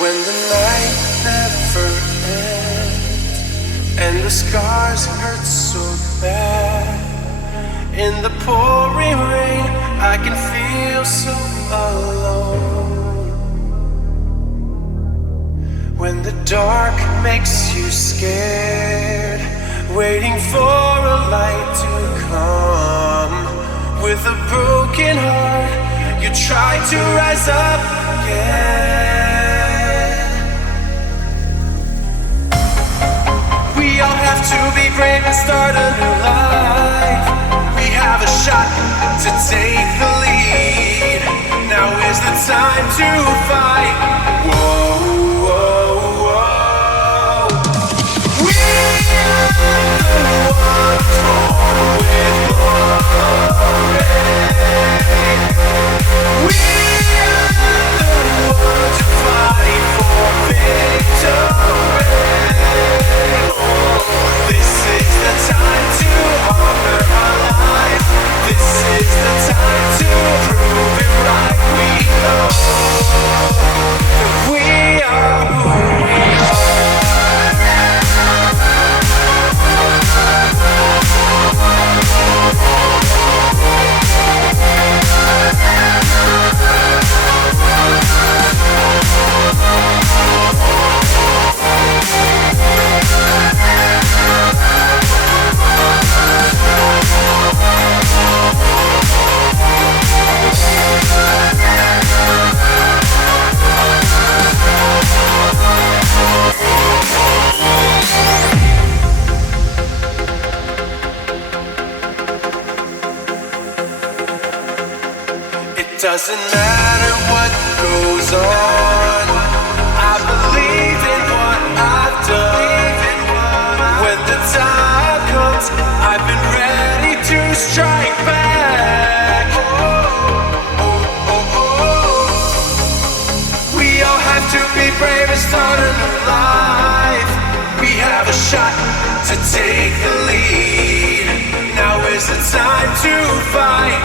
When the night never ends and the scars hurt so bad, in the pouring rain I can feel so alone. When the dark makes you scared, waiting for a light to come, with a broken heart you try to rise up again. We all have to be brave and start a new life. We have a shot to take the lead. Now is the time to fight. Whoa, whoa, whoa. We are the ones born with glory. We are the ones who fight for victory. This is the time to honor our life. This is the time to prove it right. We know that we are who we are. Doesn't matter what goes on, I believe in what I've done. When the time comes, I've been ready to strike back. We all have to be brave and start a new life. We have a shot to take the lead. Now is the time to fight.